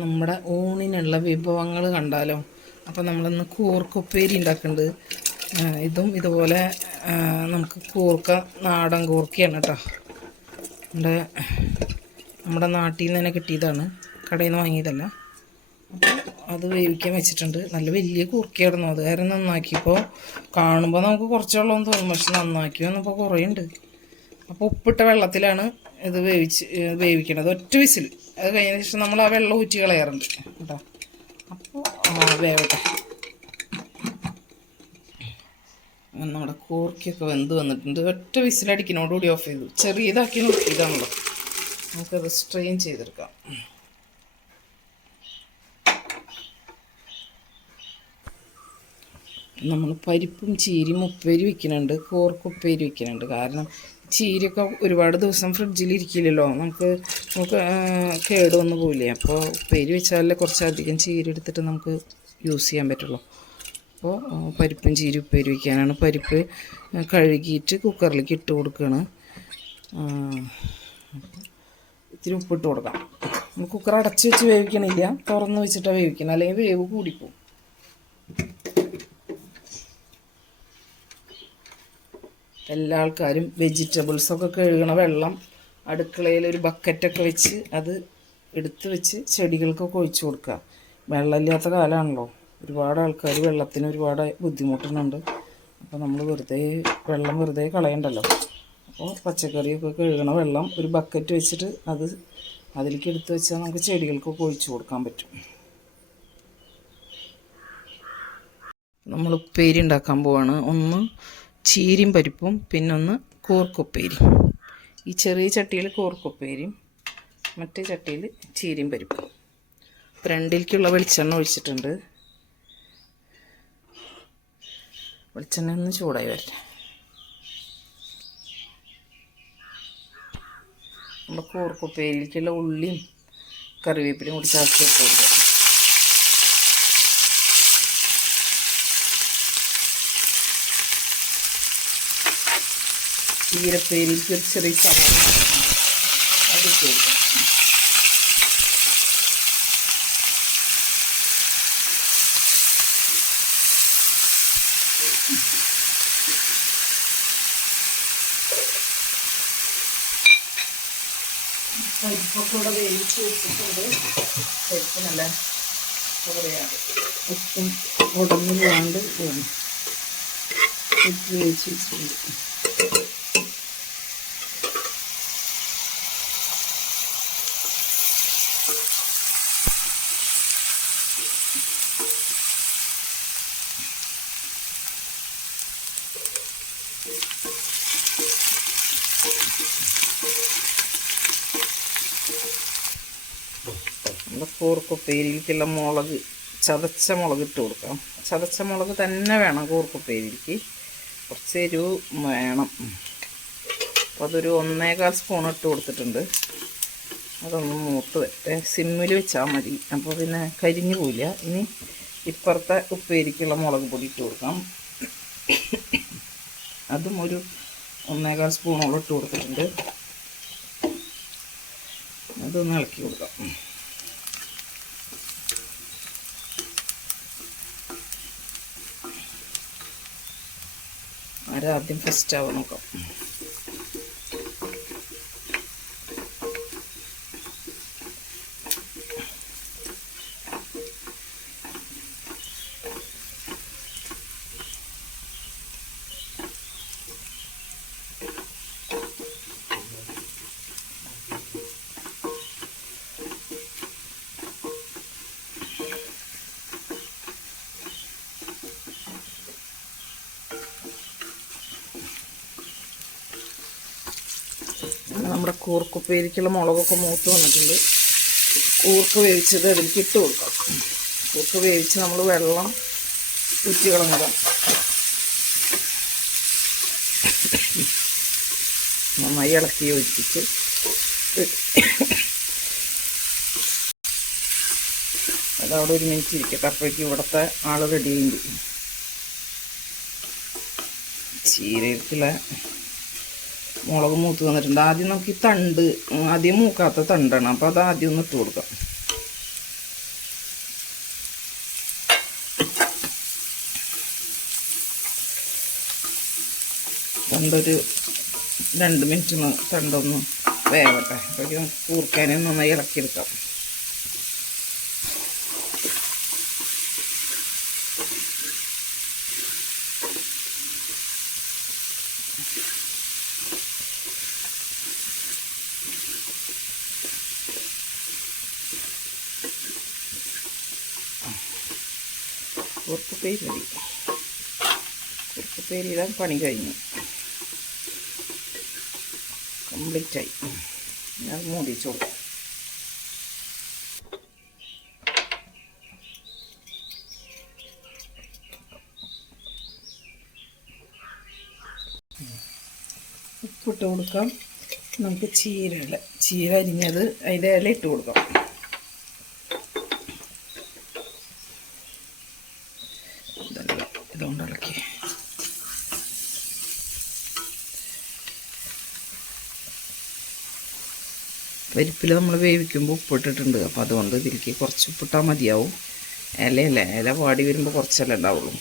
നമ്മുടെ ഊണിനുള്ള വിഭവങ്ങൾ കണ്ടാലോ. അപ്പോൾ നമ്മളിന്ന് കൂർക്കുപ്പേരി ഉണ്ടാക്കുന്നുണ്ട്. ഇതും ഇതുപോലെ നമുക്ക് കൂർക്ക നാടൻ കൂർക്കയാണ് കേട്ടോ. നമ്മുടെ നാട്ടിൽ നിന്ന് തന്നെ കിട്ടിയതാണ്, കടയിൽ നിന്ന് വാങ്ങിയതല്ല. അപ്പോൾ അത് വേവിക്കാൻ വെച്ചിട്ടുണ്ട്. നല്ല വലിയ കൂർക്കയായിരുന്നു, അത് കാരണം നന്നാക്കിയപ്പോൾ കാണുമ്പോൾ നമുക്ക് കുറച്ച് വെള്ളമെന്ന് തോന്നും, പക്ഷെ നന്നാക്കി വന്നപ്പോൾ കുറേ ഉണ്ട്. അപ്പോൾ ഉപ്പിട്ട വെള്ളത്തിലാണ് ഇത് വേവിക്കണത്, ഒറ്റ വിസിൽ. അത് കഴിഞ്ഞതിന് ശേഷം നമ്മൾ ആ വെള്ളം ഊറ്റി കളയാറുണ്ട് കേട്ടോ. അപ്പോൾ വേവട്ടെ. നമ്മുടെ കൂർക്കയൊക്കെ വെന്ത് വന്നിട്ടുണ്ട്. ഒറ്റ വിസിലടിക്കുന്നതോടുകൂടി ഓഫ് ചെയ്തു. ചെറിയതാക്കി നോക്കിയതാണല്ലോ, നമുക്കത് സ്ട്രെയിൻ ചെയ്തെടുക്കാം. നമ്മൾ പരിപ്പും ചീരയും ഉപ്പേരി വയ്ക്കുന്നുണ്ട്, കൂർക്കുപ്പേരി വയ്ക്കുന്നുണ്ട്. കാരണം ചീരയൊക്കെ ഒരുപാട് ദിവസം ഫ്രിഡ്ജിലിരിക്കില്ലല്ലോ, നമുക്ക് കേടുവന്ന് പോയില്ലേ. അപ്പോൾ ഉപ്പേരി വെച്ചാലേ കുറച്ചധികം ചീര എടുത്തിട്ട് നമുക്ക് യൂസ് ചെയ്യാൻ പറ്റുള്ളൂ. അപ്പോൾ പരിപ്പും ചീര ഉപ്പേരി വയ്ക്കാനാണ്. പരിപ്പ് കഴുകിയിട്ട് കുക്കറിലേക്ക് ഇട്ട് കൊടുക്കുകയാണ്. ഇത്തിരി ഉപ്പിട്ട് കൊടുക്കാം. കുക്കർ അടച്ച് വെച്ച് വേവിക്കണില്ല, തുറന്ന് വെച്ചിട്ടാണ് വേവിക്കണം, അല്ലെങ്കിൽ വേവ് കൂടിപ്പോവും. എല്ലാ ആൾക്കാരും വെജിറ്റബിൾസൊക്കെ കഴുകണ വെള്ളം അടുക്കളയിൽ ഒരു ബക്കറ്റൊക്കെ വെച്ച് അത് എടുത്ത് വെച്ച് ചെടികൾക്കൊക്കെ ഒഴിച്ചു കൊടുക്കുക. വെള്ളമില്ലാത്ത കാലമാണല്ലോ, ഒരുപാട് ആൾക്കാർ വെള്ളത്തിന് ഒരുപാട് ബുദ്ധിമുട്ടുന്നുണ്ട്. അപ്പോൾ നമ്മൾ വെള്ളം വെറുതെ കളയണ്ടല്ലോ. അപ്പോൾ പച്ചക്കറിയൊക്കെ കഴുകണ വെള്ളം ഒരു ബക്കറ്റ് വെച്ചിട്ട് അത് അതിലേക്ക് എടുത്ത് വെച്ചാൽ നമുക്ക് ചെടികൾക്കൊക്കെ ഒഴിച്ചു കൊടുക്കാൻ പറ്റും. നമ്മൾ ഉപ്പേരി ഉണ്ടാക്കാൻ പോവാണ്. ഒന്ന് ചീരയും പരിപ്പും, പിന്നൊന്ന് കൂർക്കുപ്പേരി. ഈ ചെറിയ ചട്ടിയിൽ കൂർക്കുപ്പേരിയും മറ്റേ ചട്ടിയിൽ ചീരയും പരിപ്പും. ഫ്രണ്ടിലേക്കുള്ള വെളിച്ചെണ്ണ ഒഴിച്ചിട്ടുണ്ട്. വെളിച്ചെണ്ണ ഒന്ന് ചൂടായി വരട്ടെ. നമ്മൾ കൂർക്കുപ്പേരിയിലേക്കുള്ള ഉള്ളിയും കറിവേപ്പിലയും കൂടി ചാക്കി വെച്ച് കൊടുക്കുക. ചീരപ്പേരിക്ക് ഒരു ചെറിയ സവാള അത് കൊടുക്കും. പരിപ്പൊക്കെ കൂടെ വേവിച്ച് വെച്ചിട്ടുണ്ട്. പരിപ്പ് നല്ല കുറയാണ്, ഉപ്പും ഉടഞ്ഞു പോകാണ്ട് വേണം. ഉപ്പ് വേവിച്ച് വെച്ചിട്ടുണ്ട്. നമ്മുടെ കൂർക്കുപ്പേരിയിലേക്കുള്ള മുളക്, ചതച്ച മുളക് ഇട്ട് കൊടുക്കാം. ചതച്ച മുളക് തന്നെ വേണം കൂർക്കുപ്പേരിക്ക്, കുറച്ച് എരിവ് വേണം. അപ്പോൾ അതൊരു 1.25 സ്പൂൺ ഇട്ട് കൊടുത്തിട്ടുണ്ട്. അതൊന്ന് മൂത്ത് വരട്ടെ, സിമ്മിൽ വെച്ചാൽ മതി, അപ്പോൾ പിന്നെ കരിഞ്ഞു പോയില്ല. ഇനി ഇപ്പുറത്തെ ഉപ്പേരിക്കുള്ള മുളക് പൊടി ഇട്ട് കൊടുക്കാം. അതും ഒരു 1.25 സ്പൂണോളം ഇട്ട് കൊടുത്തിട്ടുണ്ട്. അതൊന്ന് ഇളക്കി കൊടുക്കാം. ആദ്യം ഫസ്റ്റ് ആവാൻ നോക്കാം. നമ്മുടെ കൂർക്കുപ്പേരിക്കുള്ള മുളകൊക്കെ മൂത്ത് വന്നിട്ടുണ്ട്. കൂർക്ക വേവിച്ചത് അതിലേക്ക് ഇട്ട് കൊടുക്കാം. കൂർക്ക വേവിച്ച് നമ്മൾ വെള്ളം ഊറ്റി കളഞ്ഞതാണ്. നന്നായി ഇളക്കി യോജിപ്പിച്ച് അതവിടെ ഒരു മിനിറ്റ് ഇരിക്കട്ടെ. അപ്പോഴേക്കും ഇവിടുത്തെ ആൾ റെഡി ആയിട്ട് ചീരയിലേക്കുള്ള മുളക് മൂത്ത് വന്നിട്ടുണ്ട്. ആദ്യം നമുക്ക് ഈ തണ്ട്, ആദ്യം മൂക്കാത്ത തണ്ടാണ്, അപ്പോൾ അത് ആദ്യം ഒന്ന് ഇട്ട് കൊടുക്കാം. തണ്ടൊരു 2 മിനിറ്റ് തണ്ടൊന്ന് വേവട്ടെ. അപ്പോഴേക്കും കൂർക്കനെ നന്നായി ഇളക്കിയെടുക്കാം. കൂർക്കപ്പേരി മതി. കൂർക്കപ്പേരി ഇടാൻ പണി കഴിഞ്ഞു, കംപ്ലീറ്റായി. ഞാൻ മൂടിച്ചു കൊടുക്കാം. ഉപ്പിട്ട് കൊടുക്കാം. നമുക്ക് ചീര അരിഞ്ഞത് അതിൻ്റെ ഇല ഇട്ട് കൊടുക്കാം. ഇതുകൊണ്ട് ഇളക്കി പരിപ്പിൽ നമ്മൾ വേവിക്കുമ്പോൾ ഉപ്പിട്ടിട്ടുണ്ട്. അപ്പോൾ അതുകൊണ്ട് ഇതിലേക്ക് കുറച്ച് ഉപ്പിട്ടാൽ മതിയാവും. ഇല വാടി വരുമ്പോൾ കുറച്ചല്ലേ ഉണ്ടാവുള്ളൂ.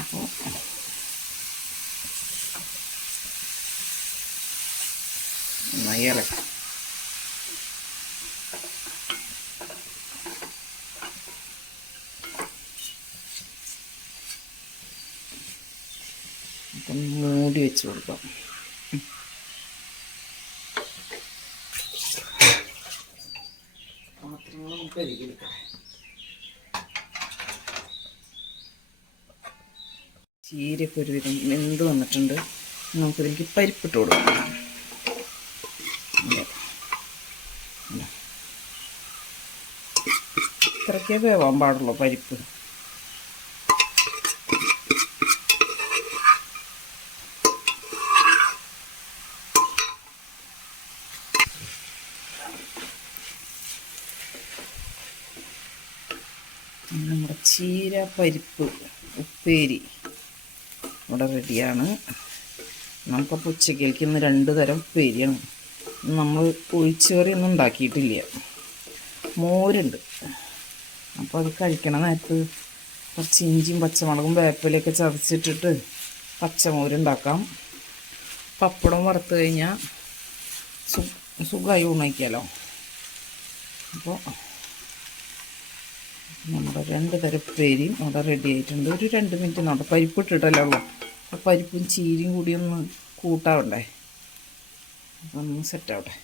അപ്പോൾ നന്നായി ഇളക്കി അപ്പം മൂടി വെച്ച് കൊടുക്കാം. പാത്രങ്ങളും കഴുകിയെടുക്കാം. ചീരയൊക്കെ ഒരുവിധം വെന്ത് വന്നിട്ടുണ്ട്. നമുക്കിതിലേക്ക് പരിപ്പിട്ട് കൊടുക്കാം. ഇത്രയ്ക്കേ വേവാൻ പാടുള്ളൂ പരിപ്പ്. നമ്മുടെ ചീര പരിപ്പ് ഉപ്പേരി ഇവിടെ റെഡിയാണ്. നമുക്കപ്പോൾ ഉച്ചക്കേക്ക് ഇന്ന് 2 തരം ഉപ്പേരിയാണ്. നമ്മൾ ഒഴിച്ചുകറിയൊന്നും ഉണ്ടാക്കിയിട്ടില്ല. മോരുണ്ട്. അപ്പോൾ അത് കഴിക്കണ നേരത്ത് കുറച്ച് ഇഞ്ചിയും പച്ചമുളകും വേപ്പിലയൊക്കെ ചതച്ചിട്ടിട്ട് പച്ചമോരുണ്ടാക്കാം. പപ്പടം വറുത്ത് കഴിഞ്ഞാൽ സുഖമായി ഊണയിക്കാമല്ലോ. അപ്പോൾ നമ്മുടെ 2 തരം ഉപ്പേരിയും അവിടെ റെഡി ആയിട്ടുണ്ട്. ഒരു 2 മിനിറ്റിനോട്ടെ പരിപ്പ് ഇട്ടിട്ടല്ലേ ഉള്ളൂ. അപ്പോൾ പരിപ്പും ചീരയും കൂടി ഒന്ന് കൂട്ടാവണ്ടേ. അപ്പം ഒന്ന് സെറ്റാവട്ടെ.